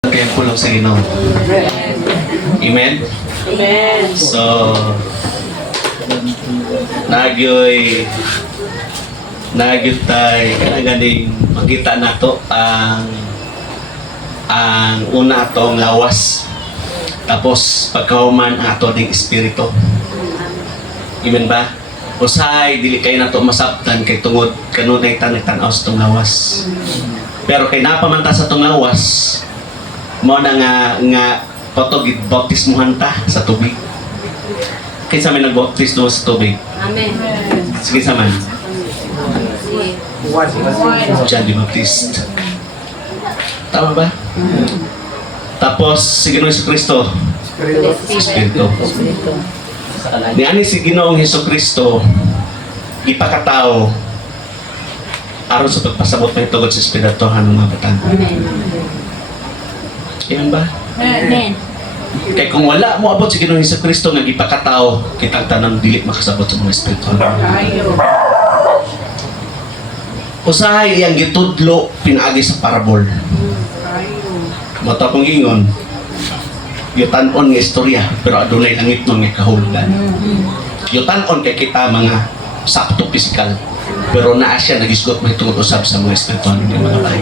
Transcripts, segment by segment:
Templo sa Ginoo. Amen? Amen. So, nagyoy tay ganing makita nato ang una atong lawas, tapos pagkahuman ato ding espiritu. Amen ba? Usahay dili kay nato masabtan kay tungod kanunay tan-aw sa tong lawas. Pero kay napamanta sa tong lawas mo na nga patog baptismuhan ta sa tubig. Kinsa may nagbaptismo sa tubig? Amen. Sige sa man. John the Baptist. Tama ba? Tapos si Ginoong Jesucristo, Espiritu. Ni ani si Ginoong Jesucristo ipakatao aron sa pagpasabot ng tugod sa espirituhan ng mga batang. Amen ba? Amen. Kaya kung wala mo abot si Ginoong Jesucristo nga gipakatao, kitang tanang dili makasabot sa mga espirituhan. Usahay iyang gitudlo pinaagi sa parabol. Mata kong ingon, yutanon nga istorya, pero adunay langit nun nga kahulugan. Yutanon kay kita mga sakto pisikal, pero naa siya nagisgot mahitungod usab sa mga espirituhan ng mga bahay.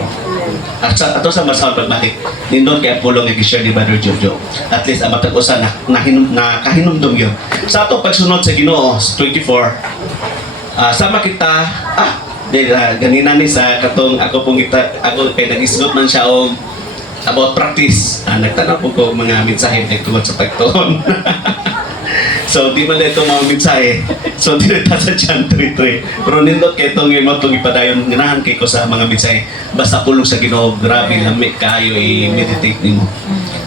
At sa ato sa masahol pagbalik, nindon kay Apollo nga gi-share ni Brother Jojo. At least ang matag usa na kahinumdom yun. Sa ato pagsunod sa Ginoo sa 24, sama kita ganina ni sa katong ako kay nag-isgot man siya og about practice. Nagtanong po ko mga mensahe tungkol sa pagtuon. So di man dito mga mensahe. So dito sa John 3:3. Pero nindot kay itong itong ipadayon ganahan kay ko sa mga mensahe. Basta pulong sa Ginoo, grabe lamig kayo i-meditate nimo.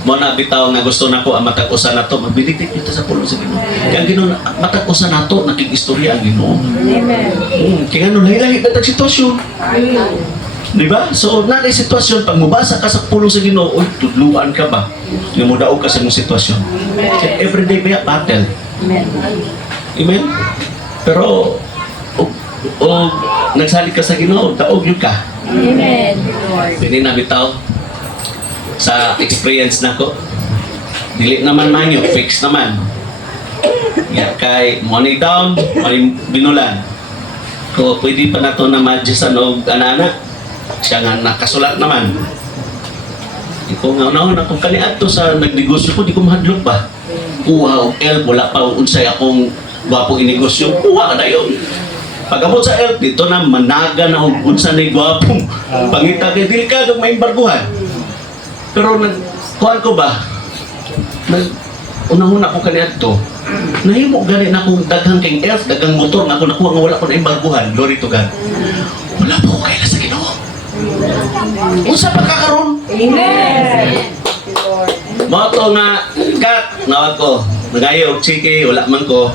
Mo na bitaw nga gusto nako ang matag-usa nato, mag-meditate dito sa pulong sa Ginoo. Kaya ang Ginoo matag-usa nato nakig-istorya ang Ginoo. Amen. Kaya ano lahi-lahi na sitwasyon. Di ba? So, na sitwasyon, pag mubasa ka sa pulong sa Ginoo, uy, tudluan ka ba? Yung mudaog ka sa mong sitwasyon. Kaya everyday ba battle? Amen. Amen? Pero, o nagsalit ka sa Ginoo, daog yun ka. Amen. Lord. Pwede na bitaw sa experience na ko. Dili naman man yun, fix naman. Yeah, kay money down, money binulan. Kung pwede pa na ito na madyasan o anak-anak, siya nga nakasulat naman. Ikaw nga unahon akong kaniad to sa nagnegosyo ko, di ko mahadlok ba? Wow, El, wala pa unsay akong gwapong inegosyo. Kuha ka na yun. Pag-abot sa El, dito na managa na unsa na gwapong pangita kay dili ka may embarguhan. Pero kuhaan ko ba? Unahon ako kaniad to. Nahimo gani na akong daghang kay elf, daghang motor nga ako nakuha nga wala ko na embarguhan. Glory to God. Wala pa ko kaila sa Ginoo. Unsa pagkakaroon? Amen. Moto nga kat nawag ko. Nagayo chiki wala man ko.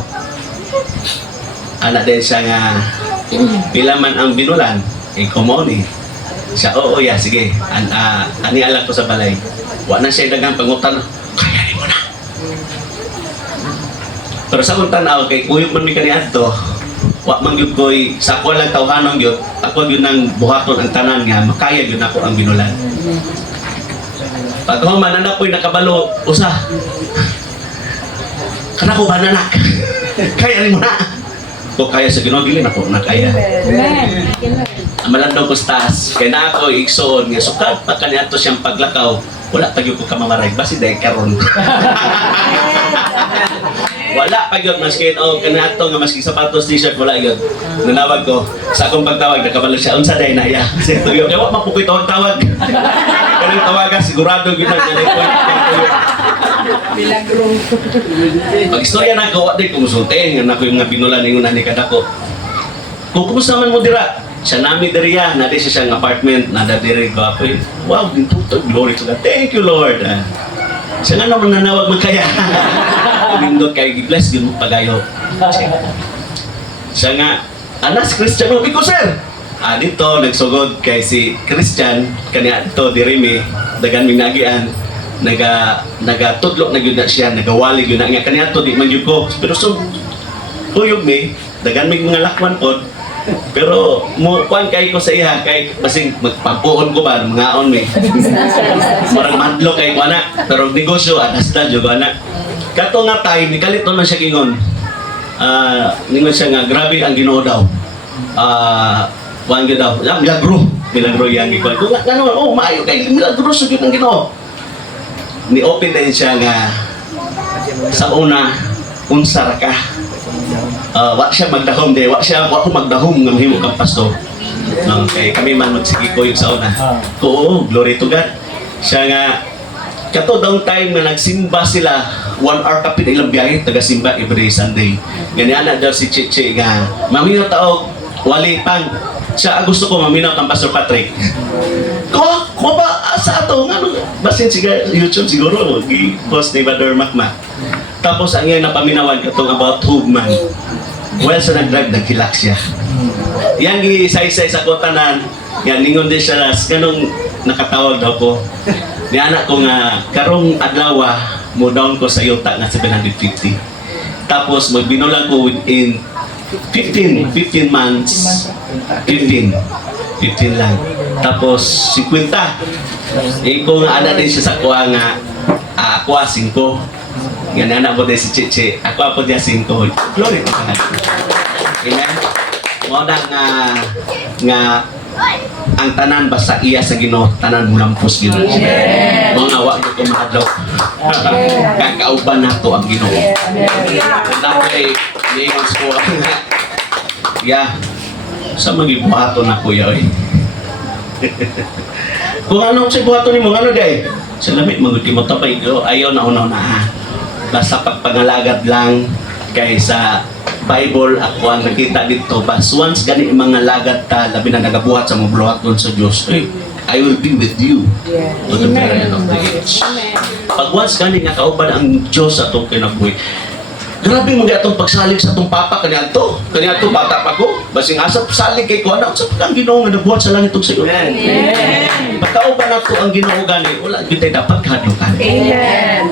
Anak din siya nga pila man ang binulan. Komoni. Siya oo ya sige. Ani alam ko sa balay. Wa na siya daghang pangutan. Kaya ni mo na. Pero sa kong tanaw, kay kuyog man mi kaniadto, wa man gyud koy sa ako lang tawhanon gyud, ako gyud nang buhaton ang tanan nga makaya gyud ako ang binulan. Pag human na ko'y nakabalo, usa. Kana ko bananak. Kaya ni mo na. Kung kaya sa Ginoo dili nako na kaya. Amen. Amalandong kustas, kay na ako igsoon nga sukad pa kaniadto siyang paglakaw, wala pa gyud ko kamamarag basi dahil karon. Wala pa yun, maski kanato nga maski sapatos, t-shirt, wala yun. Nanawag ko, sa akong pagtawag, nakabalo siya, unsa day na iya. Kasi tuyo, kaya wak mapukoy tawag-tawag. Kanang tawaga, sigurado yun ang ganito. Milagro. Pag-istorya na ko, wak din kumusulti, nga na ko yung mga binulan ng una ni Kadako. Kung kumusta man mo dira, siya nami diriya, nadi siya siyang apartment, nada diri ko ako. Wow, gintuto, glory to God. Thank you, Lord. Siya nga naman nanawag magkaya. Bindot kayo i-bless, yun mo pagayo. Siya nga, anas Christian, ko sir! Dito, nagsugod kay si Christian, kanya ito, dirimi, dagan minagian, nagatudlok na yun na siya, nagawalig yun na nga, kanya ito, di man yun ko. Pero so, huyog mi, dagan may mga lakwan po, pero mo kuan kay ko sa iya kay basing magpagpuon ko ba mga on mi. Marang adlo kay kuana, pero negosyo anas ta jud kuana. Kato nga time ni kalito na siya kingon. Ningon siya nga grabe ang Ginoo daw. Wang daw, milagro yang gikuan. Kung ngano, oh maayo kay milagro sa gyud ang Ginoo. Ni open din siya nga sa una unsa ra ka. Wa siya magdahom de, wa ko magdahom nga mahimo kang pastor. Okay, kami man magsigi ko yung sa una. Oo, glory to God. Siya nga kato daw time na nagsimba sila 1 hour kapit ilang biyahe taga-simba every Sunday. Ganyan daw si Chichi nga maminaw taog wali pang siya gusto ko maminaw kang Pastor Patrick. Ko ba sa ato ngano basin siga YouTube siguro gi-post ni Brother Makma. Tapos ang yan napaminawan katong about hugman. Well, sa nagkilak siya. Yang gi-say-say sa kotanan, yan ningon din siya kanong nakatawag daw ko. Ni anak ko nga karong adlaw mo down ko sa yuta nga 750. Tapos magbinulang ko within 15 months. 15 lang. Tapos 50. Iko nga ana din siya sa kuha nga ako 5. Yan anak mo din si Chichi. Ako dia 5. Glory to God. Amen. Mo nga ang tanan basta iya sa Ginoo, tanan mulampos Ginoo. Mga wa ko mahadlaw. Kakauban nato ang Ginoo. Dahil niingon ko sa magibuhato na kuya oy. Kung ano sa buhato nimo ano day? Sa lamit magudi mo tapay ayaw na unaw na. Basta pagpangalagad lang kay sa Bible ako ang nakita dito bas once gani mga lagad ta labi na nagabuhat sa mga buhaton sa Dios. I will be with you to the very end of the age. Pag once gani nga kauban ang Dios sa atong kinabuhi. Grabe mo atong pagsalig sa atong papa kaniadto. Kaniadto bata pa ko. Basing asap salig kay ko ana sa pag ang Ginoo nga nabuhat sa langit ug sa iyo. Amen. Pagkauban nato ang Ginoo gani wala gyud tay dapat kadlukan. Amen.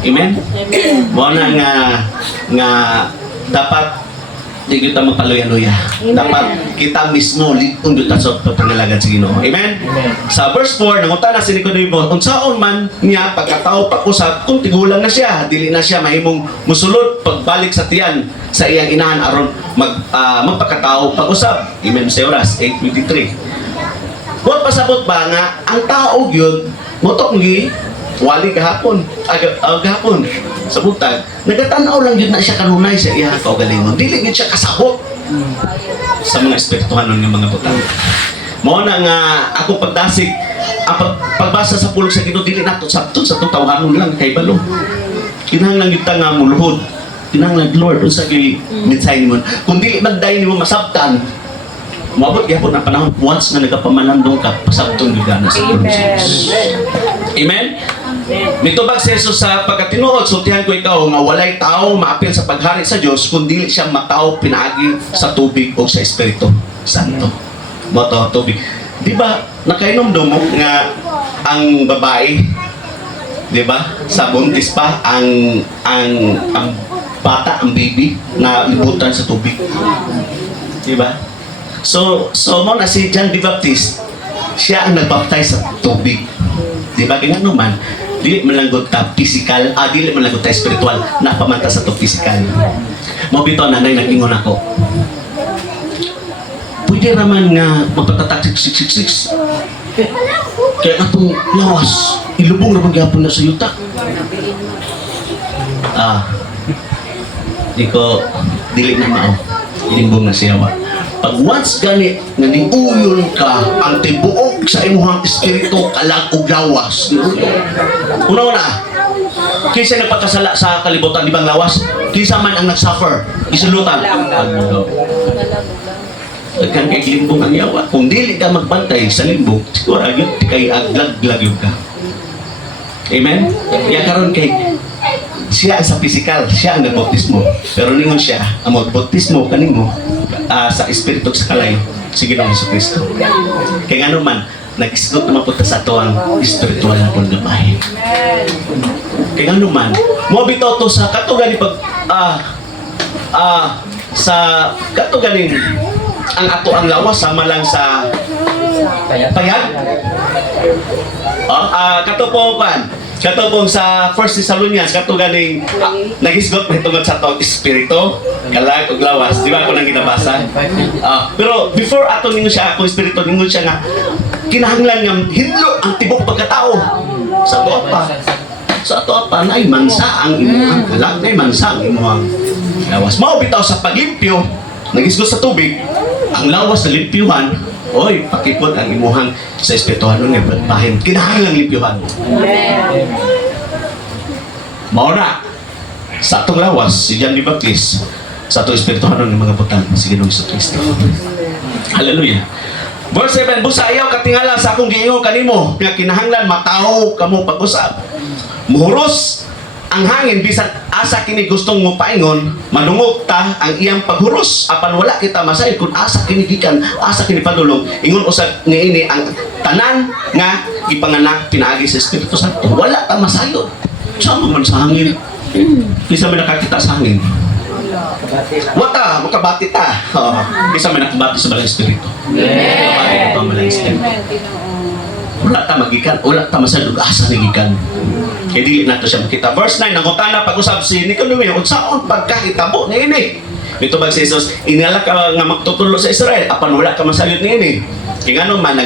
Amen. Mo na nga dapat di kita magpaluya-luya. Dapat kita mismo litong dito sa pagpangalagad sa Ginoo. Amen? Sa verse 4, nangutan na si Nicodemo, unsaon man niya pagkatao pag-usap, kung tigulang na siya, dili na siya mahimong musulod pagbalik sa tiyan sa iyang inahan aron magpakatao pag-usap. Amen sa oras 8:23. Huwag pasabot ba nga ang tao yun, motok ngi wali gahapon, gahapon sa butag, nagatanaw lang yun na siya kanunay sa iya kaugalingon. Dili yun siya kasabot sa mga espirituhanon ng mga butang. Mao na nga ako pagdasig, ang pagbasa sa pulong sa Ginoo dili nato sabton sa tawhanon lang kay balo. Kinahanglan gyud ta nga muluhod. Kinahanglan Lord unsa gyud mitsay nimo. Kung dili magday nimo masabtan, moabot gyapon ang panahon once nga nagapamanandong ka pasabton gyud na sa pulong sa Dios. Amen. Mitubag si Jesus sa pagkatinuod, sultihan ko ikaw nga walay tao maapil sa paghari sa Dios kundi siya matao pinaagi sa tubig o sa Espiritu Santo. Moto tubig. Di ba nakainom mo nga ang babae, di ba? Sa buntis pa ang bata, ang baby na libutan sa tubig. Di ba? So mo na si John the Baptist, siya ang nagbaptize sa tubig. Di ba? Kaya naman, dili man lang ta physical, dili man lang ta spiritual, napamanta sa to physical. Mo bitaw nanay nag-ingon ako. Pwede raman nga magpatatak 666. Kaya atong lawas, ilubong ra magyapon na sa yuta. Di ko dili na mao. Ilimbong na siya wa. Pag once gani nga niuyon ka ang tibuok sa imuhang espiritu kalag ug lawas. Una-una, kinsa nagpakasala sa kalibutan di bang lawas? Kinsa man ang nagsuffer? Isulutan. Kang kay limbong ang yawa. Kung dili ka magbantay sa limbong, siguro agad kay aglag-lag ka. Amen? Ya karon kay siya sa physical, siya ang nagbautismo. Pero ningon siya, ang magbautismo kanimo sa espiritu sa kalay, si Ginoong Jesucristo. Kaya nga naman, nag-isgot naman po sa ito ang espiritual na pong gabahin. Kaya nga naman, mabitaw to sa katuganin sa katuganin ang ato ang lawas sama lang sa payag. Katupong pan. Katupong sa 1 Thessalonians, ganing nagisgot may tungod sa tong espiritu, kalag ug lawas. Di ba ako nang ginabasa? Pero before ato ningon siya ako espiritu ningon siya nga kinahanglan nga hinlo ang tibok pagkatao. Sa ato pa. Sa ato pa nay mansa ang imuhang kalag, nay mansa ang imuhang lawas. Mao bitaw sa paglimpyo, nagisgot sa tubig, ang lawas sa limpyuhan. Oy, pakipot ang imuhang sa espirituhan nga bahin. Kinahanglan limpyuhan. Mao na sa atong lawas si John the Baptist sa atong espirituhan ng mga butang si Ginoong Kristo. Hallelujah. Verse 7, busa ayaw katingala sa akong giingon kanimo nga kinahanglan mataw kamo pag-usab. Muhuros ang hangin bisan asa kini gustong mo paingon, madungog ta ang iyang paghuros apan wala kita masayod kung asa kini gikan, asa kini padulong. Ingon usab niini ang tanan nga ipanganak pinaagi sa Espiritu Santo. Wala ta masayod. Sama man sa hangin. Bisa man nakakita sa hangin. Wata, makabati ta. Bisa man nakabati sa Malang Espiritu. Makabati ta ang Malang Espiritu. Wala ta magikan, wala ta masayod asa ni gikan. Kaya dili nato siya makita. Verse 9, nangutana pag-usab si Nicodemo, kung saan pagkahitabo ni ini. Ito ba si Jesus, inala ka nga magtutulo sa Israel, apan wala ka masayod ni ini. Kaya nga naman,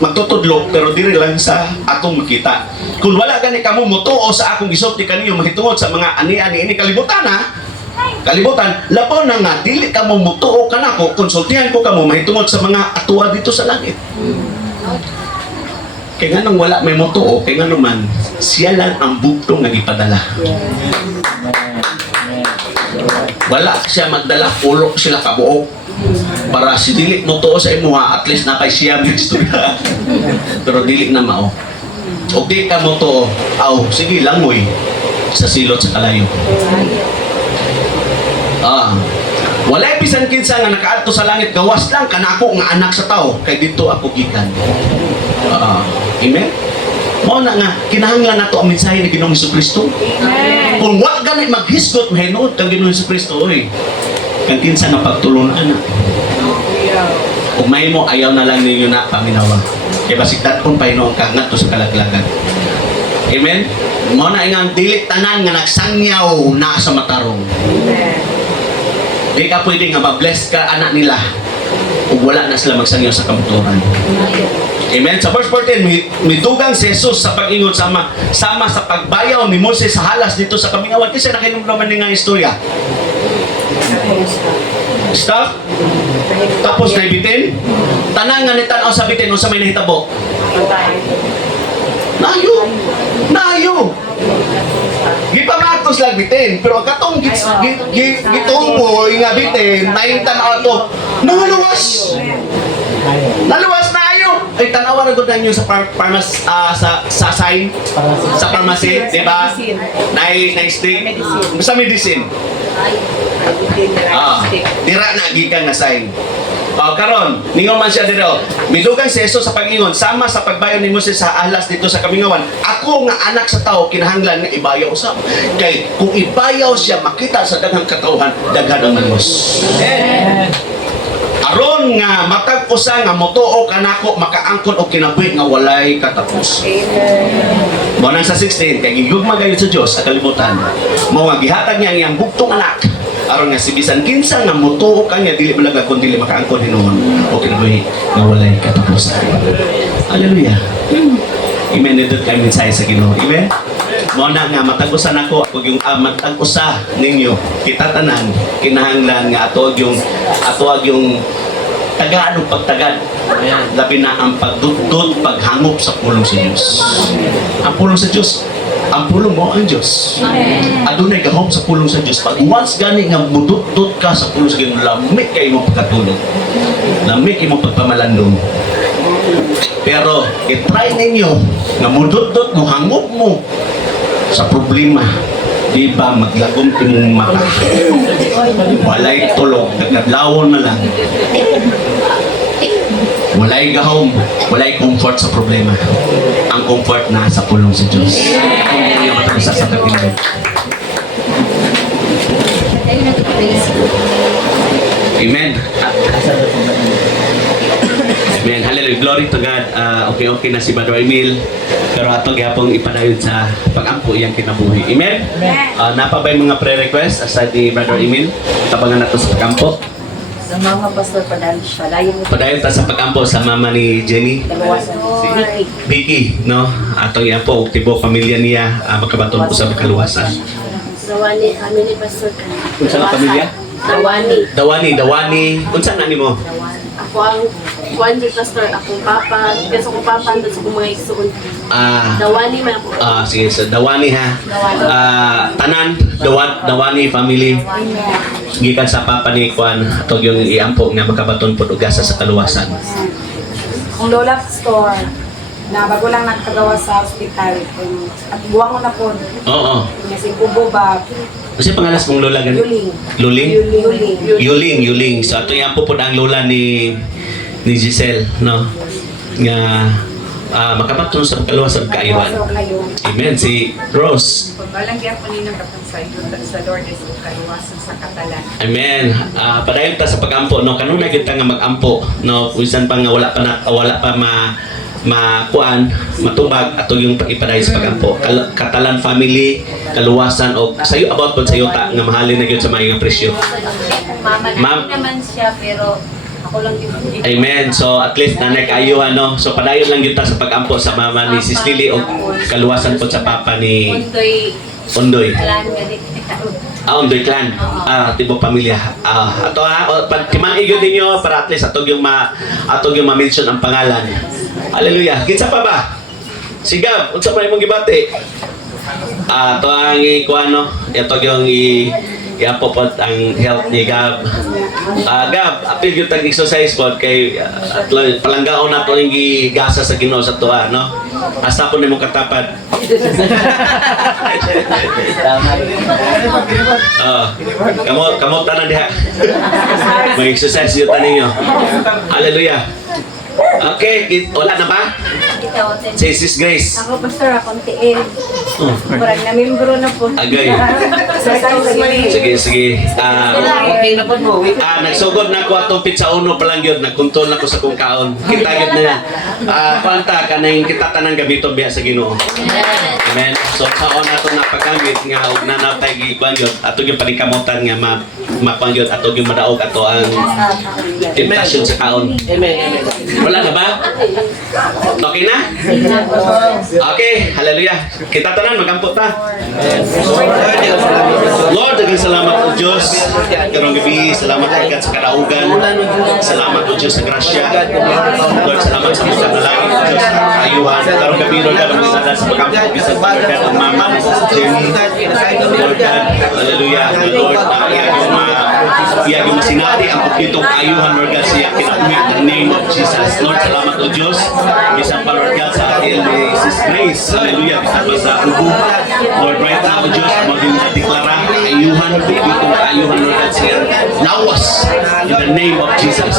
magtutudlo, pero diri lang sa atong makita. Kung wala gani kamo mutuo sa akong gisulti kaniyo mahitungod sa mga ani-ani ini kalibutan ha. Kalibutan, labaw na nga, dili ka mo mutuo ka na ko, konsultihan ko ka mo mahitungod sa mga atuwa dito sa langit. Kaya nga nung wala may mutuo, kaya nga naman, siya lang ang bugto nga gipadala. Wala siya magdala, ulo sila kabuok. Para si dili mutuo sa imuha, at least napay siya may istorya. Pero dili na mao. O di ka mutuo, sige lang mo'y sa silot sa kalayo. Walay bisan kinsa nga nakaadto sa langit, gawas lang kanako nga anak sa tao, kay dito ako gikan. Amen? Mao na nga, kinahanglan nato ang mensahe ni Ginoong Jesucristo. Kung wa gani maghisgot, mahinuod kang Ginoong Jesucristo, oy. Kang kinsa nga pagtulungan na. Kung may mo, ayaw na lang ninyo na paminawa. Kaya basig tatpon pa hinoon ka nga to sa kalaglagan. Amen? Mao na nga, dilit tanan nga nagsangyaw na sa matarong. Di ka pwede nga ma-bless ka anak nila kung wala na sila magsangyaw sa kamuturan. Amen. Sa verse 14, midugang si Jesus sa pag-ingon sama sa pagbayaw ni Moses sa halas dito sa kamingawan. Kasi nakinumdaman niya nga istorya. Stop. Tapos na ibitin. Tanang nga ni tanaw sa bitin o sa may nahitabo. Nayo. Gipamatos lang bitin. Pero katong gitumboy nga bitin, naing tanaw ito. Naluwas na ayo. Ay tanawa na gud ninyo sa sa sign sa pharmacy, di ba? Nay stick sa medicine. Dira na gikan na sign. Karon, ningon man siya dito. Midugang si Jesus sa pag-ingon sama sa pagbayaw ni Moses sa alas dito sa kamingawan. Ako nga anak sa tao kinahanglan nga ibayaw usab. Kay kung ibayaw siya makita sa daghang katawhan, daghan ang maluwas. Aron nga matag usa nga motuo kanako makaangkon og kinabuhi nga walay katapos. Mao nang sa 16 kay gigugma gayud sa Dios sa kalibutan. Mao nga gihatag niya ang iyang bugtong anak aron nga si bisan kinsa nga motuo kanya dili balaga kun dili makaangkon hinuon og kinabuhi nga walay katapos. Hallelujah. Amen. Dito kay mensahe sa Ginoo. Amen. Mao na nga matag-usa nako ug yung matag-usa ninyo kita tanan kinahanglan nga ato yung tagaan ug pagtagad. Labi na ang pagdudod, paghangop sa pulong sa Dios. Ang pulong sa Dios, ang pulong mo ang Dios. Adunay gahom sa pulong sa Dios. Pag once gani nga mududod ka sa pulong sa Ginoo, lamig kay imong pagkatulog. Lamig imong pagpamalandong. Pero i-try ninyo nga mududod mo, hangop mo sa problema. Di ba maglagom imong mata? Walay tulog, nagkadlawon na lang. Walay gahom, walay comfort sa problema. Ang comfort na sa pulong sa Diyos. Kung yung matapos sa katingin. Amen. Amen. Hallelujah. Glory to God. Okay na si Brother Emil. Pero atong gihapon ipadayon sa pag-ampo iyang kinabuhi. Amen? Amen. Napabay mga prayer request aside ni Brother Emil. Tabangan nato sa pag-ampo. Sa mga pastor padayon mo. Padayon ta sa pag-ampo sa mama ni Jenny. Lord. Vicky, no? Atong iampo, tibo pamilya niya, magkabaton po sa kaluwasan. Dawani, kami ni Pastor ka. Unsa nga pamilya? Dawani. Unsa na nimo? Ako ang kuwan di Pastor, akong papa. Kasi akong papa, andun sa akong mga isuon. Dawani man ako. Sige, so Dawani ha. Tanan, Dawani family. Gikan sa papa ni Kwan, atong yung iampo nga magkabaton po ugasa sa kaluwasan. Kung Lola Store, na bago lang nagkagawa sa hospital, at buwang ko na po, Oo. kasi kubo ba, Kasi pangalas mong lola ganun? Yuling. Luling? Yuling. Yuling. So ato iampo po ang lola ni Giselle, no? Nga makabaton sa kaluwasan kaayuhan. So kayo. Amen. Si Rose. Pagbalangyan po ninyo kapag sa Lord is kaluwasan sa katalan. Amen. Padayon ta sa pag-ampo, no? Kanuna kita nga mag-ampo, no? Kung pa nga wala pa makuan, matubag ato yung ipadayon sa pag-ampo. Katalan family, kaluwasan o sayo about po sayo ta nga mahalin na gyud sa mga presyo. Mama, Ma'am. naman siya, pero ako lang yung Amen. So at least nanay kayo ano. So padayon lang gyud ta sa pag-ampo sa mama ni Sis Lily o kaluwasan po sa papa ni Undoy, Ondoy. alam ganit. Ondoy clan. Tibok pamilya. Ato pag kimang igyo ninyo para at least atog yung ma-mention ang pangalan. Hallelujah. Kinsa pa ba? Sigab, unsa pa imong gibati? Ato ang ikuano, ito yung i-apopot ang health ni Gab. Gab, apil yung tag-exercise po kay palanggaon na ito yung gigasa sa Ginoo sa tuwa, no? Hasta po na mong katapad. Kamot na diha. Mag-exercise yun ninyo. Hallelujah. Okay, wala na ba? Si Sis Grace. Ako, Pastor, akong tiil. Oh, Parang na-membro na po. agay. Sige. Nagsugod na ako atong pizza uno pa lang yun. Nagkuntol na ko sa kong kaon. Kita yun na yan. Panta ka na yung kita tanang gabito biya sa Ginoo. Amen. So, kaon na ito napagamit nga og nanapay gikuan yun. Ato yung panikamutan nga makuan yun. Ato yung madaog ato ang temptation sa kaon. Wala na ba? Okay na? Okay, hallelujah. Kita tanan, magampo ta. Lord, daghang salamat o Diyos. Karong gabi, salamat agad sa kadaugan. Salamat o Diyos sa grasya. Lord, salamat sa mga nalangin o Diyos sa kaayuhan. Karong gabi, Lord God, ang sada sa magampo. Bisa pa, Lord God, ang mama ni Sis Jenny. Lord God, hallelujah. Lord, iyagi mo sinati ang pagkitong kaayuhan, Lord God, siya kinakulit ng name of Jesus. Lord, salamat o Diyos. Bisa pa, Lord God, sa atin ni Sis Grace. Hallelujah. Bisa pa sa ubo. Lord, right now, O Diyos, maging deklara kaayuhan, pagkitong kaayuhan, Lord God, siya lawas in the name of Jesus.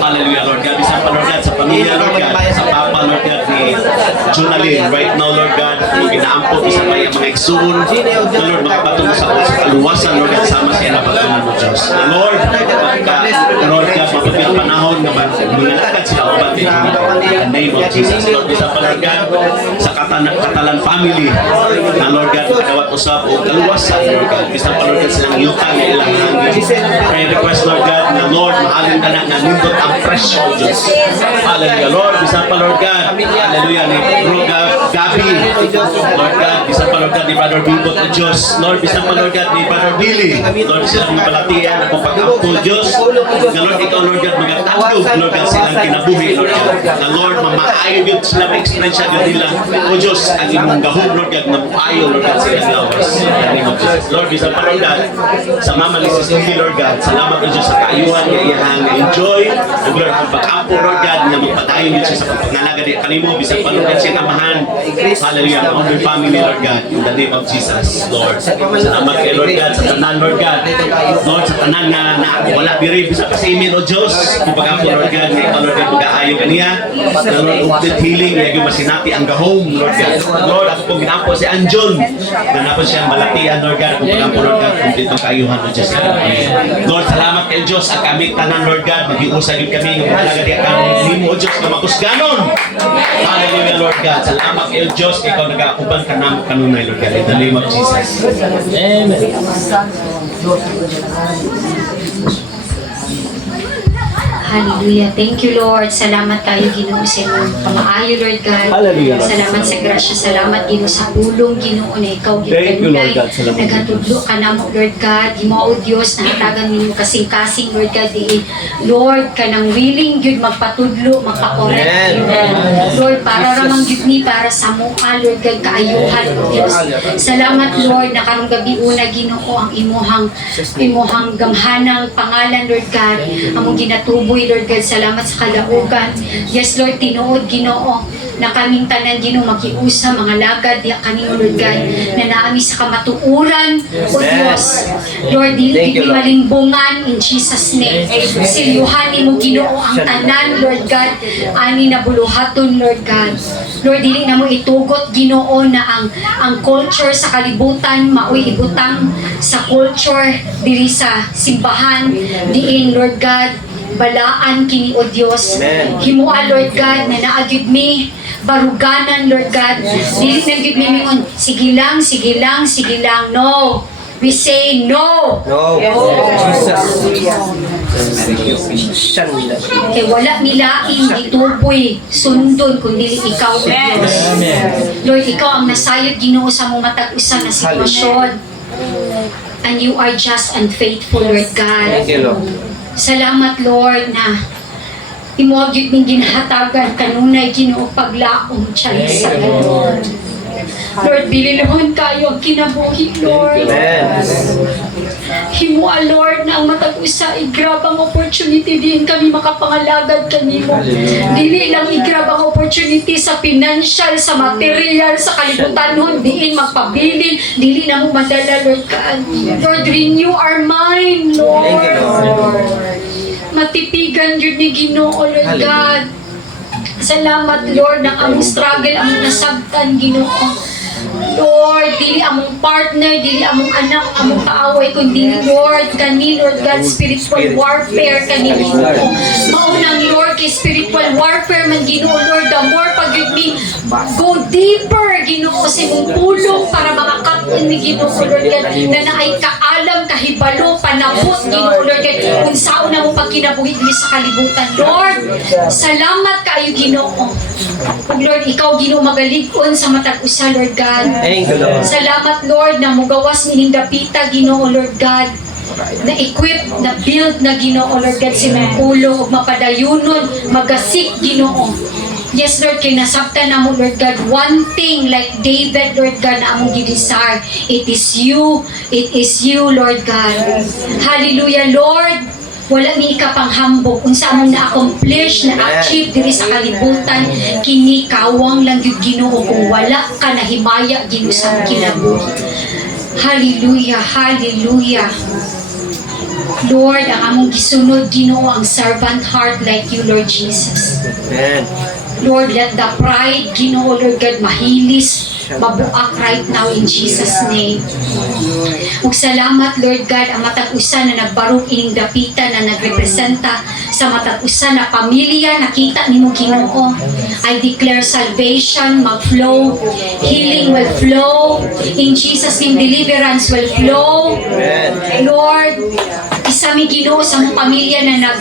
Hallelujah, Lord God. Bisa pa, Lord God, sa pamilya, Lord God, sa papa, Lord God, ni Jonalyn. Right now, Lord God, yung ginaampok, isa pa yung mga igsuon. Lord, makapatungo sa kaluwasan, Lord God, sama siya na pagkaman mo, Diyos. Lord, Lord God, mapapil panahon na mga lakad sila upat in the name of Jesus. Lord, bisa pa, Lord God, sa Katalan family, na Lord God, kadawat usap o kaluwasan, Lord God. Bisa pa, Lord God, silang yutang na ilang prayer request, Lord God, na Lord, mahalin ka na nindot ang presyo, Diyos. Hallelujah. Lord, bisa pa, Lord God, hallelujah, ni Bro Gabi, Lord God, bisa pa, Lord God, ni Brother Bibot o Diyos. Lord, bisa pa, Lord God, ni Brother Billy. Lord, silang mabalatian, akong pag-ampo, Diyos. Na Lord, ikaw, Lord God, magatagog, Lord God, silang kinabuhi, Lord God. Na Lord, mamaayo yun sila, ma-experience yun nila. O Diyos, ang imong gahog, Lord God, na maayo, Lord God, sila lawas. In the name of Jesus. Lord, bisa pa, Lord God, sa mama ni Sis Lily, Lord God, salamat, O Diyos, sa kaayuhan, nga iyahang enjoy. O Lord, ang pag-ampo, Lord God, na magpadayon yun siya sa pagpangalaga di kanimo, bisa pa, Lord God, siya amahan. Hallelujah, ang honor family, Lord God, in the name of Jesus, Lord. Salamat kay Lord God, sa tanan, Lord God. Lord, sa tanan na wala diri, bisa pa sa imin, O Diyos. Kung pag-ampo, Lord God, na ikaw, Lord God, kaayo kaniya. Lord, complete healing, lagi masinati ang gahom, Lord God. Lord, ako pong ginampo si Anjon. Ganapon siyang malatian, Lord God. Ako pong ginampo, Lord God, complete ang kaayuhan, Lord Jesus. Lord, salamat kay Diyos at kami tanan, Lord God. Mag-iusagin kami, ng halaga di kami mo, Diyos, na makusganon. Hallelujah, Lord God. Salamat kay Diyos, ikaw nag-aakuban ka namin kanunay, Lord God. In the name of Jesus. Hallelujah. Thank you, Lord. Salamat kayo, Ginoo, sa inyong pamaayo, Lord God. Hallelujah. Salamat sa grasya. Salamat, Ginoo, sa pulong, Ginoo, na ikaw, Thank you, Lord God. Salamat. Nagatudlo ka na mo, Lord God. Ginoo, Diyos, nahatagan ninyo kasing-kasing, Lord God. Lord, ka nang willing, yun, magpatudlo, magpakorek. Lord, para ramang yun ni, para sa mukha, Lord God, kaayuhan, Lord Diyos. Salamat, Lord, na karong gabi una, Ginoo, ang imuhang gamhanang pangalan, Lord God. Among ginatuboy, Lord God, salamat sa kalaugan. Yes, Lord, tinuod, Ginoo, na kaming tanan, Ginoo, makiusa, mga lagad, diya kanino, Lord God, na naami sa kamatuuran, O Diyos. Lord, di malimbungan, in Jesus' name. Silyuhanin mo, Ginoo, ang tanan, Lord God, ani na buluhaton, Lord God. Lord, dili na mo itugot, Ginoo, na ang culture sa kalibutan, maoy ibutang sa culture, dili sa simbahan, diin, Lord God, balaan kini o Dios. Himua, Lord God, na naagyud mi baruganan, Lord God. Dili na gyud mi mingon, sige lang, sige lang, sige lang. No. We say no. No. Kay wala nilaing gituboy sundon kundi ikaw, o Dios. Lord, ikaw ang nasayod, Ginoo, sa mong matag usa na sitwasyon. And you are just and faithful, Lord God. Thank you, Lord. Salamat, Lord, na imuwag yun ming ginahatagan kanunay, Ginoo, paglaong siya sa Lord. Lord, bililhon kayo ang kinabuhi, Lord. Amen. Himua, Lord, na ang matag-usa, igrab ang opportunity din kami makapangalagad kanimo. Dili lang igrab ang opportunity sa financial, sa material, sa kalibutan, diin magpabilin, dili na mo madala, Lord God. Lord, renew our mind, Lord. Thank you, Lord. Matipigan yun ni Ginoo, Lord God. Salamat, Lord, na among struggle, among nasabtan, Ginoo. Lord, dili among partner, dili among anak, among kaaway, kundi Lord, kani, Lord God, spiritual warfare, kani, Ginoo. Maunang, Lord, kay spiritual warfare man, Ginoo, Lord, the more pag me go deeper, Ginoo, sa imong pulong para makakapon ni Ginoo, Lord God, na naay kaalam, kahibalo, panabot, Ginoo, Lord God, kung saan na mo pagkinabuhi ni sa kalibutan. Lord, salamat kaayo, Ginoo. Ug Lord, ikaw, Ginoo, magalig-on sa matag usa, Lord God. Thank you, Lord. Salamat, Lord, na mugawas mining dapita, Ginoo, Lord God, na equip, na build na, Ginoo, Lord God, si mga ulo, ug mapadayunon, magasik, Ginoo. Yes, Lord, kay nasabtan na mo, Lord God, one thing like David, Lord God, na among gidesire. It is you, Lord God. Hallelujah, Lord. Wala ni ikapanghambog kung saan mo na-accomplish, na-achieve diri sa kalibutan, kini kawang lang yung Ginoo kung wala ka na himaya, Ginoo, sa kinabuhi. Hallelujah, hallelujah. Lord, ang among gisunod, Ginoo, ang servant heart like you, Lord Jesus. Amen. Lord, let the pride, Ginoo, Lord God, mahilis, mabuak right now in Jesus' name. Ug salamat, Lord God, ang matag-usa na nagbarog ining dapita na nagrepresenta sa matag-usa na pamilya, nakita nimo, Ginoo. I declare salvation mag-flow, healing will flow, in Jesus' name deliverance will flow. Lord, isa mi, Ginoo, sa mong pamilya na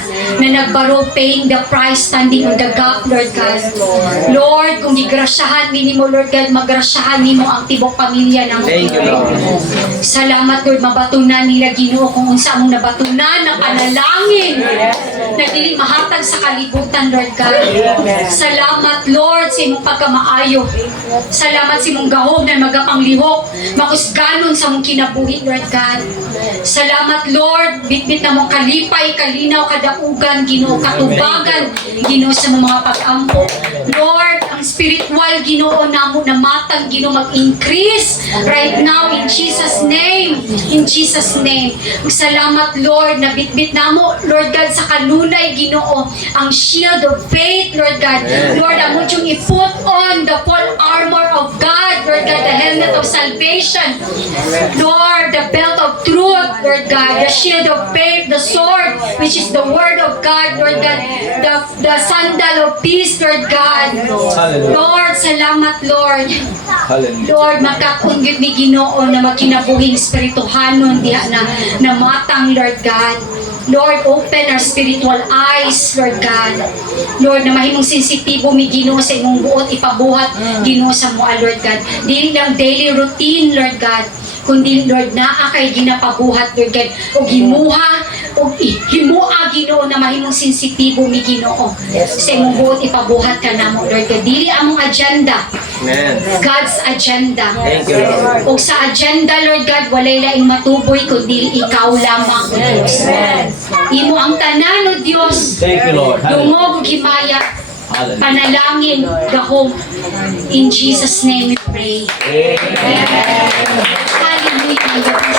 nagbarog, paying the price, standing on the gap, Lord God. Lord, kung gigrasyahan nimo, Lord God, magrasyahan nimo ang tibok pamilya ng Thank you, Lord. Salamat, Lord, mabatunan nila, Ginoo, kung unsa mong nabatunan ng panalangin na dili mahatag sa kalibutan, Lord God. Salamat, Lord, sa imong pagkamaayo. Salamat sa imong gahom na magapanglihok, makusganon sa mong kinabuhi, Lord God. Salamat, Lord, bitbit na mong kalipay, kalinaw, kadaugan, Ginoo, katubagan, Ginoo, sa mga pag-ampo. Lord, ang spiritual Ginoo namo na matang Ginoo mag-increase right now in Jesus name. In Jesus name. Salamat Lord na bitbit namo Lord God sa kanunay Ginoo ang shield of faith Lord God. Lord, amo yung i-put on the full armor of God Lord God, the helmet of salvation. Lord, the belt of truth Lord God, the shield of faith, the sword which is the word of God Lord God, the sandal of peace Lord God. Lord, salamat Lord. Lord, magkakunggit ni Ginoo na magkinabuhing espirituhanon diha na matang Lord God. Lord, open our spiritual eyes, Lord God. Lord, na mahimong sensitibo mi Ginoo sa imong buot ipabuhat Ginoo sa moa, Lord God. Dili lang daily routine, Lord God, kundi Lord naa kay ginapabuhat Lord God og himua Ginoo na mahimong sensitibo mi Ginoo sa imong buot ipabuhat ka namo Lord God. Dili among agenda, God's agenda. Thank you, Lord. Og sa agenda Lord God walay laing matuboy kundi ikaw lamang Diyos. Imo ang tanan o Diyos. Thank you, Lord. Dungog ug himaya. Panalangin gahom. In Jesus name we pray. Amen. Hallelujah.